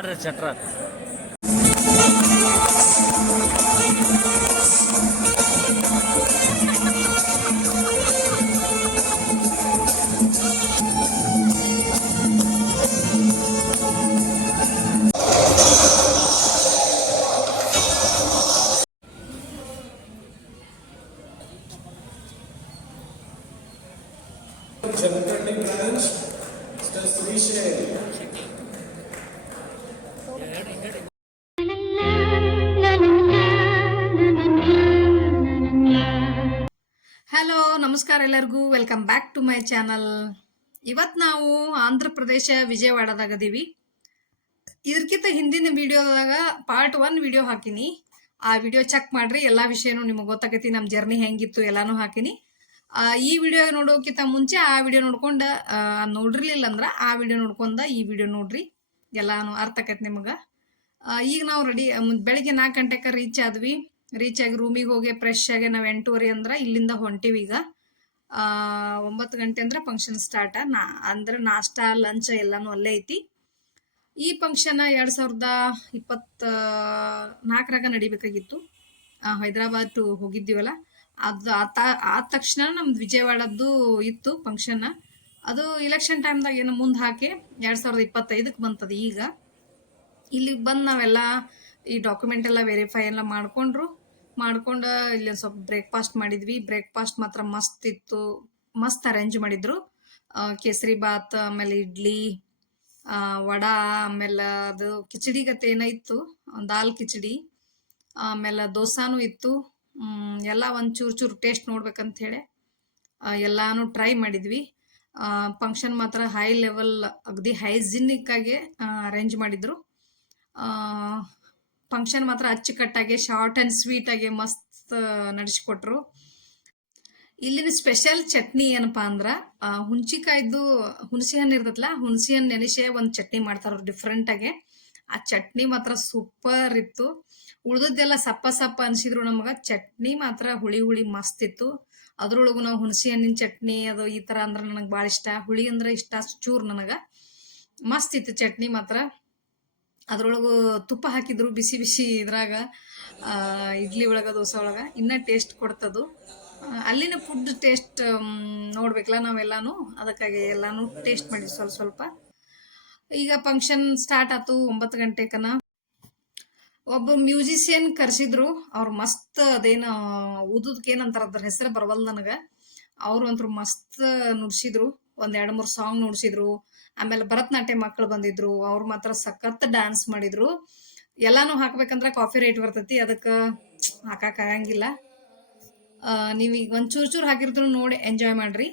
ಮಾಡ್ರಿ ಚಟ್ರ. Jamakrati branch, Mr. Srishay. ಹಲೋ, ನಮಸ್ಕಾರ ಎಲ್ಲರಿಗೂ. Welcome back to my channel. ಇವತ್ತು ನಾವು ಆಂಧ್ರ ಪ್ರದೇಶ ವಿಜಯವಾಡದಾಗ ಅದೀವಿ. ಇದಕ್ಕಿಂತ ಹಿಂದಿನ ವಿಡಿಯೋದಾಗ ಪಾರ್ಟ್ 1 ವಿಡಿಯೋ ಹಾಕಿನಿ. ಆ ವಿಡಿಯೋ ಚೆಕ್ ಮಾಡ್ರಿ, ಎಲ್ಲಾ ವಿಷಯನೂ ನಿಮಗೆ ಗೊತ್ತಾಗೈತಿ. ನಮ್ಮ ಜರ್ನಿ ಹೆಂಗಿತ್ತು ಎಲ್ಲಾನು ಹಾಕಿನಿ. ಈ ವಿಡಿಯೋ ನೋಡೋಕ್ಕಿಂತ ಮುಂಚೆ ಆ ವಿಡಿಯೋ ನೋಡ್ಕೊಂಡ ನೋಡಿರ್ಲಿಲ್ಲ ಅಂದ್ರ ಆ ವಿಡಿಯೋ ನೋಡ್ಕೊಂಡ ಈ ವಿಡಿಯೋ ನೋಡ್ರಿ, ಎಲ್ಲಾನು ಅರ್ಥ ಆಕೈತಿ ನಿಮಗ. ಈಗ ನಾವು ರೆಡಿ, ಬೆಳಿಗ್ಗೆ 4 ಗಂಟೆಗೆ ರೀಚ್ ಆಗಿ ರೂಮಿಗೆ ಹೋಗಿ ಫ್ರೆಶ್ ಆಗಿ ನಾವು 8:30 ಅಂದ್ರ ಇಲ್ಲಿಂದ ಹೊಂಟಿವಿ. ಈಗ 9 ಗಂಟೆ ಅಂದ್ರೆ ಫಂಕ್ಷನ್ ಸ್ಟಾರ್ಟ್. ಅಂದ್ರೆ ನಾಷ್ಟಾ ಲಂಚ್ ಎಲ್ಲಾನು ಅಲ್ಲೇ ಐತಿ. ಈ ಫಂಕ್ಷನ್ 2024 ನಡಿಬೇಕಾಗಿತ್ತು. ಹೈದರಾಬಾದ್ ಟು ಹೋಗಿದ್ದೀವಲ್ಲ, ಅದು ಆದ ತಕ್ಷಣ ನಮ್ದು ವಿಜಯವಾಡದ್ದು ಇತ್ತು ಫಂಕ್ಷನ್. ಅದು ಇಲೆಕ್ಷನ್ ಟೈಮ್ದಾಗ ಏನೋ ಮುಂದೆ ಹಾಕಿ 2025ಕ್ಕೆ ಬಂತದ. ಈಗ ಇಲ್ಲಿಗೆ ಬಂದು ನಾವೆಲ್ಲ ಈ ಡಾಕ್ಯುಮೆಂಟ್ ಎಲ್ಲ ವೆರಿಫೈ ಎಲ್ಲ ಮಾಡ್ಕೊಂಡು ಇಲ್ಲಿ ಸ್ವಲ್ಪ ಬ್ರೇಕ್ಫಾಸ್ಟ್ ಮಾಡಿದ್ವಿ. ಬ್ರೇಕ್ಫಾಸ್ಟ್ ಮಾತ್ರ ಮಸ್ತ್ ಇತ್ತು, ಮಸ್ತ್ ಅರೇಂಜ್ ಮಾಡಿದ್ರು. ಕೇಸರಿ ಬಾತ್, ಆಮೇಲೆ ಇಡ್ಲಿ, ವಡಾ, ಆಮೇಲೆ ಅದು ಕಿಚಡಿ ಗತೆ ಏನೋ ಇತ್ತು, ದಾಲ್ ಕಿಚಡಿ, ಆಮೇಲೆ ದೋಸಾನು ಇತ್ತು. ಎಲ್ಲ ಒಂದು ಚೂರು ಟೇಸ್ಟ್ ನೋಡ್ಬೇಕಂತ ಹೇಳಿ ಎಲ್ಲಾನು ಟ್ರೈ ಮಾಡಿದ್ವಿ. ಫಂಕ್ಷನ್ ಮಾತ್ರ ಹೈ ಲೆವೆಲ್, ಅಗದಿ ಹೈಜಿನಿಕ್ ಆಗಿ ಅರೇಂಜ್ ಮಾಡಿದ್ರು. ಫಂಕ್ಷನ್ ಮಾತ್ರ ಅಚ್ಚುಕಟ್ಟಾಗಿ ಶಾರ್ಟ್ ಅಂಡ್ ಸ್ವೀಟ್ ಆಗಿ ಮಸ್ತ್ ನಡೆಸಿಕೊಟ್ರು. ಇಲ್ಲಿನ ಸ್ಪೆಷಲ್ ಚಟ್ನಿ ಏನಪ್ಪಾ ಅಂದ್ರ ಹುಣ್ಚಿಕಾಯ್ದು ಹುಣಸಿ ಹಣ್ಣು ಇರ್ತೈತಲ್ಲ, ಹುಣಸಿ ಹಣ್ಣು ನೆನೆಸೆ ಒಂದು ಚಟ್ನಿ ಮಾಡ್ತಾರ ಡಿಫ್ರೆಂಟ್ ಆಗಿ. ಆ ಚಟ್ನಿ ಮಾತ್ರ ಸೂಪರ್ ಇತ್ತು. ಉಳ್ದದ್ದೆಲ್ಲ ಸಪ್ಪ ಅನ್ಸಿದ್ರು ನಮಗ. ಚಟ್ನಿ ಮಾತ್ರ ಹುಳಿ ಮಸ್ತ್ ಇತ್ತು. ಅದ್ರೊಳಗು ನಾವು ಹುಣಸಿ ಹಣ್ಣಿನ ಚಟ್ನಿ ಅದು ಈ ತರ ಅಂದ್ರ ನನಗೆ ಭಾಳ ಇಷ್ಟ. ಹುಳಿ ಅಂದ್ರೆ ಇಷ್ಟ ಚೂರ್ ನನಗ. ಮಸ್ತ್ ಇತ್ತು ಚಟ್ನಿ ಮಾತ್ರ. ಅದ್ರೊಳಗು ತುಪ್ಪ ಹಾಕಿದ್ರು ಬಿಸಿ ಇದ್ರಾಗ, ಇಡ್ಲಿ ಒಳಗ ದೋಸೆ ಒಳಗ ಇನ್ನ ಟೇಸ್ಟ್ ಕೊಡ್ತದು. ಅಲ್ಲಿನ ಫುಡ್ ಟೇಸ್ಟ್ ನೋಡ್ಬೇಕಲ್ಲ ನಾವೆಲ್ಲಾನು, ಅದಕ್ಕಾಗಿ ಎಲ್ಲಾನು ಟೇಸ್ಟ್ ಮಾಡಿದ್ವಿ ಸ್ವಲ್ಪ. ಈಗ ಫಂಕ್ಷನ್ ಸ್ಟಾರ್ಟ್ ಆತು 9 ಗಂಟೆಕನ. ಒಬ್ಬ ಮ್ಯೂಸಿಷಿಯನ್ ಕರ್ಸಿದ್ರು. ಅವ್ರು ಮಸ್ತ್ ಅದೇನು ಊದುದಕ್ಕೇನಂತಾರ ಅದ್ರ ಹೆಸರು ಬರವಲ್ ನನಗ. ಅವ್ರು ಅಂತೂ ಮಸ್ತ್ ನುಡ್ಸಿದ್ರು. 1-2-3 ಸಾಂಗ್ ನುಡ್ಸಿದ್ರು. ಆಮೇಲೆ ಭರತನಾಟ್ಯ ಮಕ್ಕಳು ಬಂದಿದ್ರು. ಅವ್ರು ಮಾತ್ರ ಸಖತ್ ಡ್ಯಾನ್ಸ್ ಮಾಡಿದ್ರು. ಎಲ್ಲಾನು ಹಾಕ್ಬೇಕಂದ್ರ ಕಾಫಿ ರೇಟ್ ಬರ್ತೈತಿ, ಅದಕ್ಕೆ ಹಾಕಕ್ ಆಗಂಗಿಲ್ಲ. ನೀವೀಗ ಒಂದ್ ಚೂರ್ ಹಾಕಿರ್ದ್ರು ನೋಡಿ ಎಂಜಾಯ್ ಮಾಡ್ರಿ.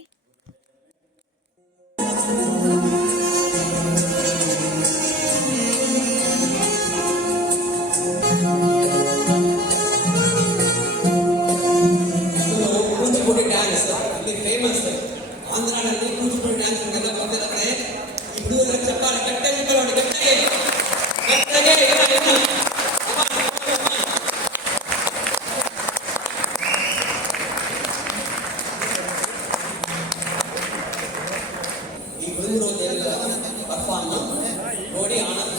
ಕೂಚಿಪುಡಿ ಡ್ಯಾನ್ಸ್ ಇಲ್ಲಿ ಫೇಮಸ್. ಆಂಧ್ರದಲ್ಲಿ ಕೂಚಿಪುಡಿ ಡ್ಯಾನ್ಸ್ ಎಲ್ಲ ಬಂದಿದ ಕಡೆ ಇನ್ನೂ ಚಪ್ಪಾಳೆ ಗಟ್ಟಿಗೆ ಈ ಹುಡುಗರು ಎಲ್ಲ ಪರ್ಫಾರ್ಮ್ ನೋಡಿ ಆನಂದ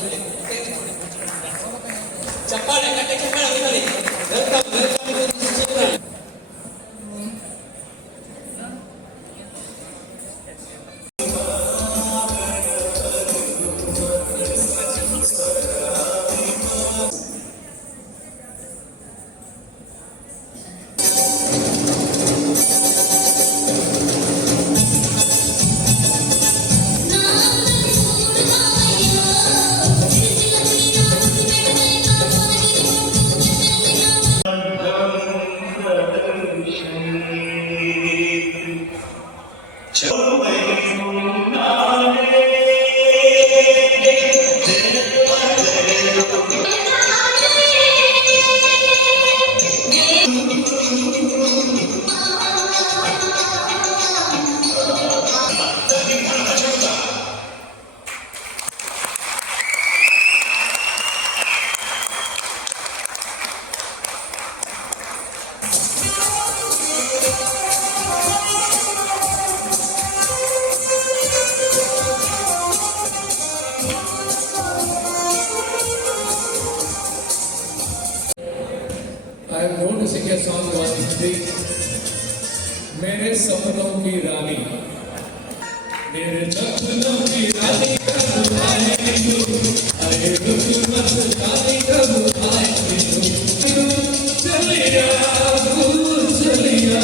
ಚಪ್ಪಾಳೆ welcome I am going to sing a song one three. मेरे सपनों की रानी मेरे सपनों की रानी कब आएगी आए रुक मत जाने कब आएगी चलिया भूल चलिया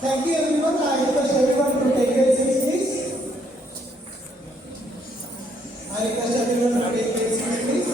Thank you everyone. I request everyone to take their seats, please. I request everyone to take their seats, please.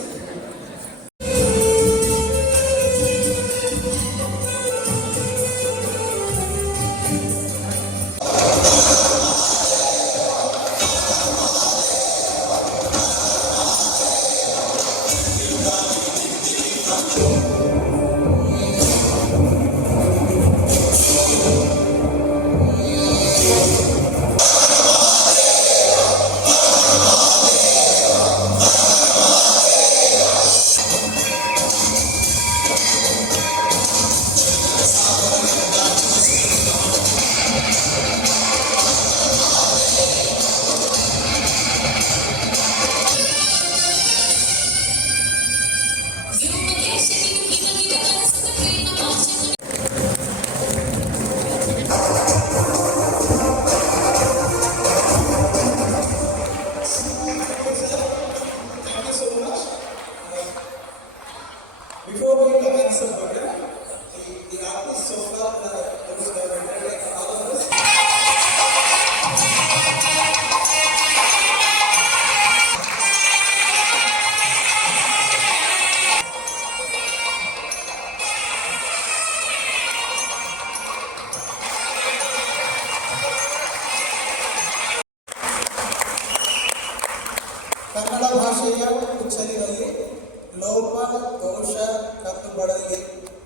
Thank you so much. Before we commence the program, the artist so far those who have attended all of us. Kannada ಭಾಷೆಯ ಉಚ್ಚರಿಯಲ್ಲಿ ಲೋಪ ದೋಷ ಕಂಡು ಬಡಲಿಗೆ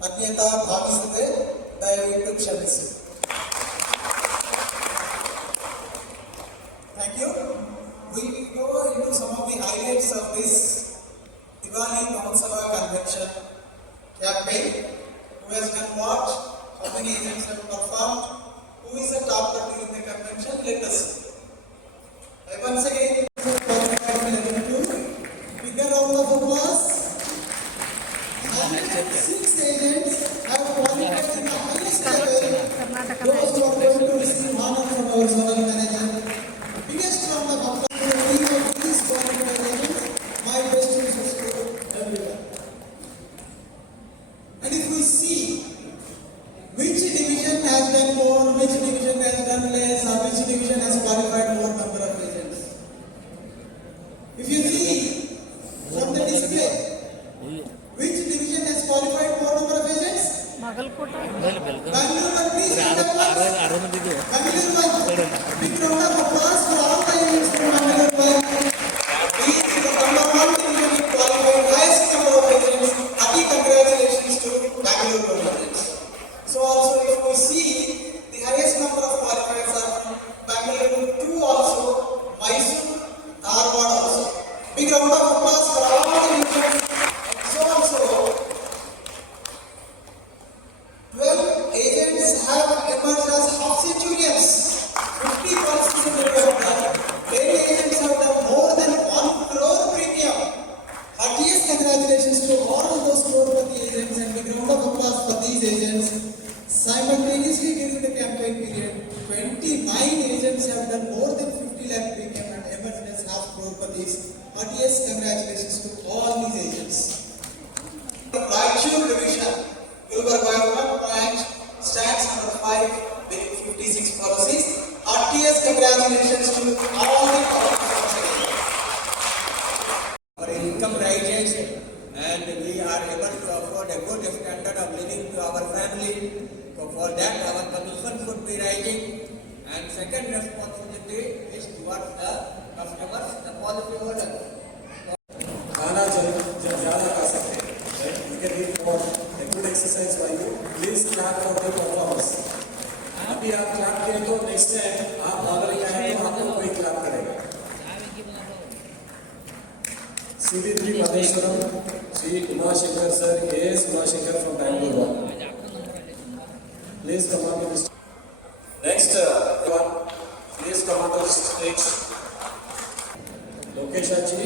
ಅನ್ಯತಾ ಭಾವಿಸದೆ ದಯವಿಟ್ಟು ಕ್ಷಮಿಸಿ. Thank you. We go into some of the highlights of this Diwali Mahotsava convention campaign. Who has done what? How many agents have performed? Who is the top country in the convention? Let us see. Once again, bigger round of applause. And 6 agents have qualified in the highest level. Those who are going to receive honor from our zonal manager. Biggest round of applause to each of these qualified agents. My best wishes to everyone. And if we see which division has done more, which division has done less, or which division has qualified more number of agents. If you see from the display, which division has qualified more number of agents? Bangalore, please stand up. Bangalore, big round of applause for all the agents from Bangalore. He is the number one division in qualified highest number of agents. Happy congratulations to Bangalore agents. So also if we see the highest number of qualifiers are from Bangalore 2 also, Mysore, Dharwad also. Big round of applause for all the divisions. So also 12 agents have emerged as half centurions. are able to afford a good standard of living to our family. So for that, our commission should be rising. And second responsibility is towards the customers, the policy holders. खाना जब ज़्यादा खा सकते हैं, right? You can eat more. A good exercise by you. Please clap for the performance. अभी आप clap किए तो next time आप अगर आए तो आपको कोई clap करेगा. CV3 Madheshwaram, Sri Umashankar sir, AS Umashankar from Bangalore. Please come on to the stage. Next one, please come on to the stage. Lokesh Ji.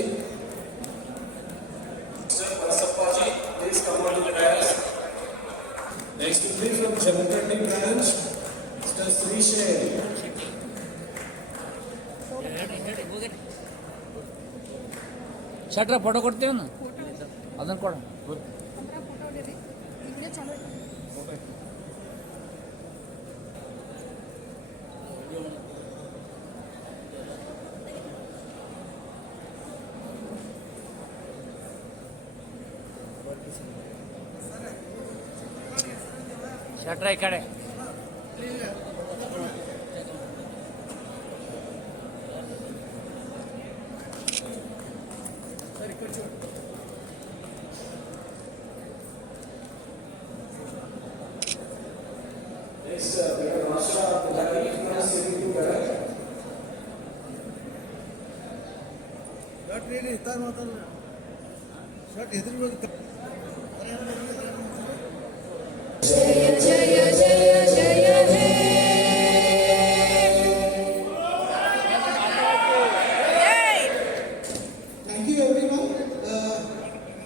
Mr. Parasappa ji, please come on to the dais. Next to be from Jammukanti branch, Mr. Sri Shen. ಶಟ್ರ photo ಕೊಡ್ತೀವಿ ಅದನ್ನು ಕೊಡ ಶಟ್ರ ಈ ಕಡೆ Next, we have Masha Pulari from CV2 branch. Not really, it's not. Short, it's Thank you everyone.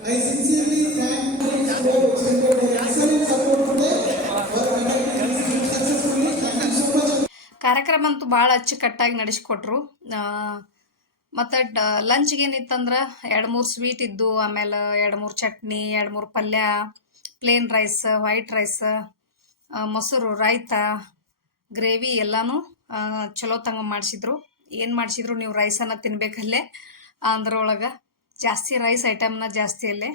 I sincerely thank for extended excellent support today for conducting this event successfully. Thank you so much. ಕಾರ್ಯಕ್ರಮ ಅಂತೂ ಭಾಳ ಅಚ್ಚುಕಟ್ಟಾಗಿ ನಡೆಸ್ಕೊಟ್ರು. ಮತ್ತು ಲಂಚ್ಗೆ ಏನಿತ್ತಂದ್ರೆ 2-3 ಸ್ವೀಟ್ ಇದ್ದು, ಆಮೇಲೆ 2-3 ಚಟ್ನಿ, 2-3 ಪಲ್ಯ, ಪ್ಲೇನ್ ರೈಸ್, ವೈಟ್ ರೈಸ್, ಮೊಸರು, ರಾಯ್ತ, ಗ್ರೇವಿ ಎಲ್ಲನೂ ಚಲೋ ತಂಗ ಮಾಡಿಸಿದ್ರು. ಏನು ಮಾಡಿಸಿದ್ರು, ನೀವು ರೈಸನ್ನು ತಿನ್ಬೇಕಲ್ಲೇ ಅಂದ್ರೊಳಗೆ ಜಾಸ್ತಿ ರೈಸ್ ಐಟಮ್ನ ಜಾಸ್ತಿ ಅಲ್ಲೇ.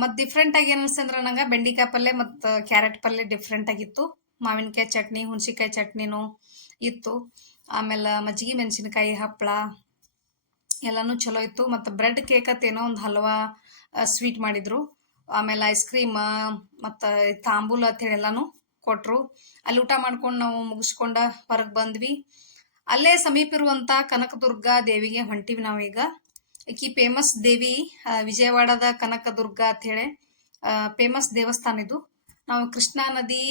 ಮತ್ತು ಡಿಫ್ರೆಂಟಾಗಿ ಏನು ಅನಿಸ್ತಂದ್ರೆ ನಂಗೆ ಬೆಂಡೆಕಾಯಿ ಪಲ್ಯ ಮತ್ತು ಕ್ಯಾರೆಟ್ ಪಲ್ಯ ಡಿಫ್ರೆಂಟಾಗಿತ್ತು. ಮಾವಿನಕಾಯಿ ಚಟ್ನಿ, ಹುಣಸಿಕಾಯಿ ಚಟ್ನಿನೂ ಇತ್ತು. ಆಮೇಲೆ ಮಜ್ಜಿಗೆ ಮೆಣಸಿನ್ಕಾಯಿ, ಹಪ್ಪಳ ಎಲ್ಲನೂ ಚಲೋ ಇತ್ತು. ಮತ್ತು ಬ್ರೆಡ್ ಕೇಕ್ ಏನೋ ಒಂದು ಹಲ್ವಾ ಸ್ವೀಟ್ ಮಾಡಿದರು. ಆಮೇಲೆ ಐಸ್ ಕ್ರೀಮ್ ಮತ್ತು ತಾಂಬೂಲ ಅಂತೇಳಿ ಎಲ್ಲನೂ ಕೊಟ್ಟರು. ಅಲ್ಲಿ ಊಟ ಮಾಡ್ಕೊಂಡು ನಾವು ಮುಗಿಸ್ಕೊಂಡು ಹೊರಗೆ ಬಂದ್ವಿ. ಅಲ್ಲೇ ಸಮೀಪ ಇರುವಂಥ ಕನಕದುರ್ಗ ದೇವಿಗೆ ಹೊಂಟಿವಿ ನಾವೀಗ. ಈಕಿ ಫೇಮಸ್ ದೇವಿ, ವಿಜಯವಾಡದ ಕನಕದುರ್ಗ ಅಂಥೇಳಿ ಫೇಮಸ್ ದೇವಸ್ಥಾನ ಇದು. ನಾವು ಕೃಷ್ಣಾ ನದಿ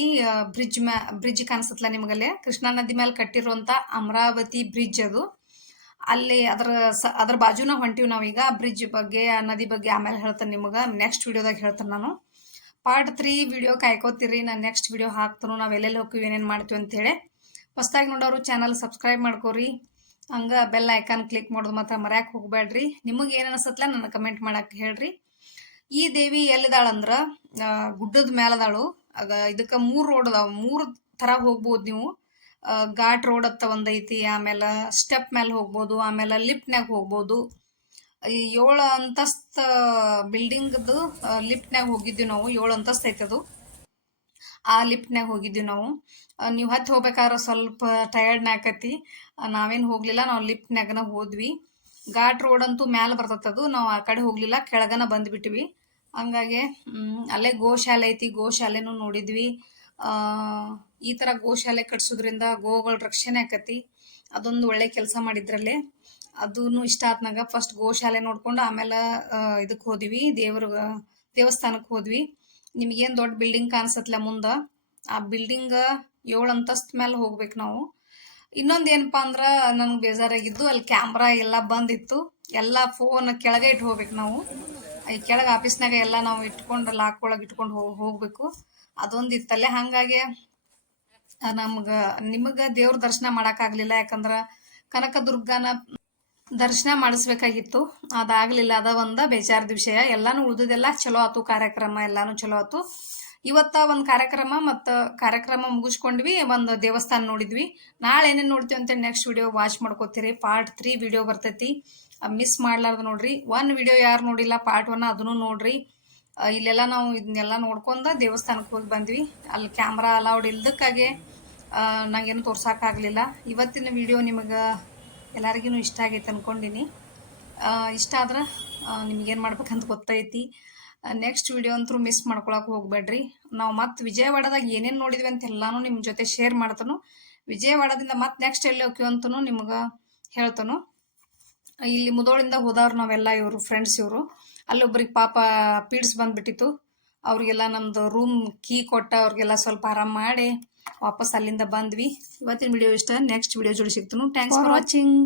ಬ್ರಿಡ್ಜ್ ಕಾಣಿಸುತ್ತಲ್ಲ ನಿಮಗಲ್ಲೇ, ಕೃಷ್ಣಾ ನದಿ ಮೇಲೆ ಕಟ್ಟಿರುವಂಥ ಅಮರಾವತಿ ಬ್ರಿಡ್ಜ್ ಅದು. ಅಲ್ಲಿ ಅದ್ರ ಬಾಜುನ ಹೊಂಟಿವಿ ನಾವೀಗ. ಆ ಬ್ರಿಡ್ಜ್ ಬಗ್ಗೆ, ಆ ನದಿ ಬಗ್ಗೆ ಆಮೇಲೆ ಹೇಳ್ತೇನೆ ನಿಮಗೆ, ನೆಕ್ಸ್ಟ್ ವಿಡಿಯೋದಾಗ ಹೇಳ್ತೇನೆ ನಾನು. ಪಾರ್ಟ್ 3 ವಿಡಿಯೋ ಕಾಯ್ಕೋತೀರಿ, ನಾನು ನೆಕ್ಸ್ಟ್ ವಿಡಿಯೋ ಹಾಕ್ತಾನು, ನಾವು ಎಲ್ಲೆಲ್ಲಿ ಹೋಗ್ತೀವಿ, ಏನೇನು ಮಾಡ್ತೀವಿ ಅಂತೇಳಿ. ಹೊಸ್ದಾಗಿ ನೋಡೋರು ಚಾನಲ್ ಸಬ್ಸ್ಕ್ರೈಬ್ ಮಾಡ್ಕೋರಿ. ಹಂಗೆ ಬೆಲ್ ಐಕಾನ್ ಕ್ಲಿಕ್ ಮಾಡೋದು ಮಾತ್ರ ಮರ್ಯಾಕೆ ಹೋಗ್ಬೇಡ್ರಿ. ನಿಮಗೆ ಏನು ಅನಿಸತ್ಲ ನನ್ನ ಕಮೆಂಟ್ ಮಾಡಕ್ಕೆ ಹೇಳ್ರಿ. ಈ ದೇವಿ ಎಲ್ಲಿದಾಳಂದ್ರೆ ಗುಡ್ಡದ ಮೇಲದಾಳು. ಇದಕ್ಕೆ 3 ರೋಡ್ ಅದಾವ, 3 ಥರ ಹೋಗ್ಬೋದು ನೀವು. ಘಾಟ್ ರೋಡ್ ಅಂತ ಒಂದೈತಿ, ಆಮೇಲೆ ಸ್ಟೆಪ್ ಮೇಲೆ ಹೋಗ್ಬೋದು, ಆಮೇಲೆ ಲಿಫ್ಟ್ನಾಗ ಹೋಗ್ಬೋದು. 7 ಅಂತಸ್ತು ಬಿಲ್ಡಿಂಗ್ದು ಲಿಫ್ಟ್ನಾಗ ಹೋಗಿದ್ವಿ ನಾವು. 7 ಅಂತಸ್ತು ಐತೆ ಅದು. ಆ ಲಿಫ್ಟ್ನಾಗ ಹೋಗಿದ್ವಿ ನಾವು. ನೀವು ಹತ್ತಿ ಹೋಗ್ಬೇಕಾದ್ರೆ ಸ್ವಲ್ಪ ಟಯರ್ಡ್ನ ಆಕತಿ. ನಾವೇನು ಹೋಗಲಿಲ್ಲ, ನಾವು ಲಿಫ್ಟ್ನಾಗನ ಹೋದ್ವಿ. ಘಾಟ್ ರೋಡ್ ಅಂತೂ ಮ್ಯಾಲೆ ಬರ್ತದದು, ನಾವು ಆ ಕಡೆ ಹೋಗಲಿಲ್ಲ, ಕೆಳಗನ ಬಂದುಬಿಟ್ವಿ. ಹಂಗಾಗಿ ಅಲ್ಲೇ ಗೋಶಾಲೆ ಐತಿ, ಗೋಶಾಲೆನೂ ನೋಡಿದ್ವಿ. ಈ ಥರ ಗೋಶಾಲೆ ಕಟ್ಸೋದ್ರಿಂದ ಗೋಗಳ ರಕ್ಷಣೆ ಆಕತಿ. ಅದೊಂದು ಒಳ್ಳೆ ಕೆಲಸ ಮಾಡಿದ್ರಲ್ಲೇ, ಅದೂ ಇಷ್ಟ ಆತ್ನಾಗ. ಫಸ್ಟ್ ಗೋಶಾಲೆ ನೋಡ್ಕೊಂಡು ಆಮೇಲೆ ಇದಕ್ಕೆ ಹೋದ್ವಿ, ದೇವಸ್ಥಾನಕ್ಕೆ ಹೋದ್ವಿ. ನಿಮಗೇನು ದೊಡ್ಡ ಬಿಲ್ಡಿಂಗ್ ಕಾಣಿಸತ್ಲ ಮುಂದೆ, ಆ ಬಿಲ್ಡಿಂಗ್ 7 ಅಂತಸ್ತು ಮೇಲೆ ಹೋಗ್ಬೇಕು ನಾವು. ಇನ್ನೊಂದು ಏನಪ್ಪ ಅಂದ್ರೆ ನನಗೆ ಬೇಜಾರಾಗಿದ್ದು, ಅಲ್ಲಿ ಕ್ಯಾಮ್ರಾ ಎಲ್ಲ ಬಂದಿತ್ತು. ಎಲ್ಲ ಫೋನ್ ಕೆಳಗೆ ಇಟ್ಟು ಹೋಗ್ಬೇಕು ನಾವು. ಈ ಕೆಳಗೆ ಆಫೀಸ್ನಾಗ ಎಲ್ಲ ನಾವು ಇಟ್ಕೊಂಡು ಲಾಕ್ ಒಳಗೆ ಇಟ್ಕೊಂಡು ಹೋಗ್ಬೇಕು. ಅದೊಂದು ಇತ್ತಲ್ಲೇ. ಹಾಗಾಗಿ ನಿಮಗೆ ದೇವ್ರ ದರ್ಶನ ಮಾಡೋಕ್ಕಾಗಲಿಲ್ಲ. ಯಾಕಂದ್ರೆ ಕನಕದುರ್ಗನ ದರ್ಶನ ಮಾಡಿಸ್ಬೇಕಾಗಿತ್ತು, ಅದಾಗಲಿಲ್ಲ. ಅದ ಒಂದು ಬೇಜಾರದ ವಿಷಯ. ಎಲ್ಲಾನು ಉಳಿದದೆಲ್ಲ ಚಲೋ ಆಯ್ತು, ಕಾರ್ಯಕ್ರಮ ಎಲ್ಲಾನು ಚಲೋ ಆಯ್ತು. ಇವತ್ತ ಒಂದು ಕಾರ್ಯಕ್ರಮ ಮತ್ತು ಕಾರ್ಯಕ್ರಮ ಮುಗಿಸ್ಕೊಂಡ್ವಿ, ಒಂದು ದೇವಸ್ಥಾನ ನೋಡಿದ್ವಿ. ನಾಳೆ ಏನೇನು ನೋಡ್ತೀವಿ ಅಂತ ನೆಕ್ಸ್ಟ್ ವಿಡಿಯೋ ವಾಚ್ ಮಾಡ್ಕೋತೀರಿ. ಪಾರ್ಟ್ 3 ವಿಡಿಯೋ ಬರ್ತೈತಿ, ಮಿಸ್ ಮಾಡ್ಲಾರ್ದು ನೋಡ್ರಿ. 1 ವಿಡಿಯೋ ಯಾರು ನೋಡಿಲ್ಲ ಪಾರ್ಟ್ 1 ಅದನ್ನು ನೋಡ್ರಿ. ಇಲ್ಲೆಲ್ಲ ನಾವು ಇದನ್ನೆಲ್ಲ ನೋಡ್ಕೊಂಡ ದೇವಸ್ಥಾನಕ್ಕೆ ಹೋಗಿ ಬಂದ್ವಿ. ಅಲ್ಲಿ ಕ್ಯಾಮ್ರಾ ಅಲೌಡ್ ಇಲ್ದಕ್ಕಾಗೆ ನಂಗೇನು ತೋರ್ಸೋಕ್ಕಾಗಲಿಲ್ಲ. ಇವತ್ತಿನ ವಿಡಿಯೋ ನಿಮಗೆ ಎಲ್ಲರಿಗೂ ಇಷ್ಟ ಆಗೈತೆ ಅಂದ್ಕೊಂಡಿನಿ. ಇಷ್ಟ ಆದ್ರೆ ನಿಮಗೇನು ಮಾಡ್ಬೇಕಂತ ಗೊತ್ತೈತಿ. ನೆಕ್ಸ್ಟ್ ವಿಡಿಯೋ ಅಂತೂ ಮಿಸ್ ಮಾಡ್ಕೊಳಕ್ಕೆ ಹೋಗ್ಬೇಡ್ರಿ. ನಾವು ಮತ್ತೆ ವಿಜಯವಾಡದಾಗ ಏನೇನು ನೋಡಿದ್ವಿ ಅಂತ ಎಲ್ಲಾನು ನಿಮ್ಮ ಜೊತೆ ಶೇರ್ ಮಾಡ್ತಾನು. ವಿಜಯವಾಡದಿಂದ ಮತ್ತೆ ನೆಕ್ಸ್ಟ್ ಎಲ್ಲಿ ಹೋಗ್ತೀವಿ ಅಂತನೂ ನಿಮ್ಗೆ ಹೇಳ್ತಾನು. ಇಲ್ಲಿ ಮುದೋಳಿಂದ ಹೋದವ್ರು ನಾವೆಲ್ಲ, ಇವರು ಫ್ರೆಂಡ್ಸ್ ಇವರು. ಅಲ್ಲೊಬ್ರಿಗೆ ಪಾಪ ಪೀಡ್ಸ್ ಬಂದ್ಬಿಟ್ಟಿತ್ತು. ಅವ್ರಿಗೆಲ್ಲ ನಮ್ದು ರೂಮ್ ಕೀ ಕೊಟ್ಟ ಅವ್ರಿಗೆಲ್ಲ ಸ್ವಲ್ಪ ಆರಾಮ್ ಮಾಡಿ ವಾಪಸ್ ಅಲ್ಲಿಂದ ಬಂದ್ವಿ. ಇವತ್ತಿನ ವಿಡಿಯೋ ಇಷ್ಟ. ನೆಕ್ಸ್ಟ್ ವಿಡಿಯೋ ಜೋಡಿ ಸಿಗ್ತಾನು. Thanks for watching.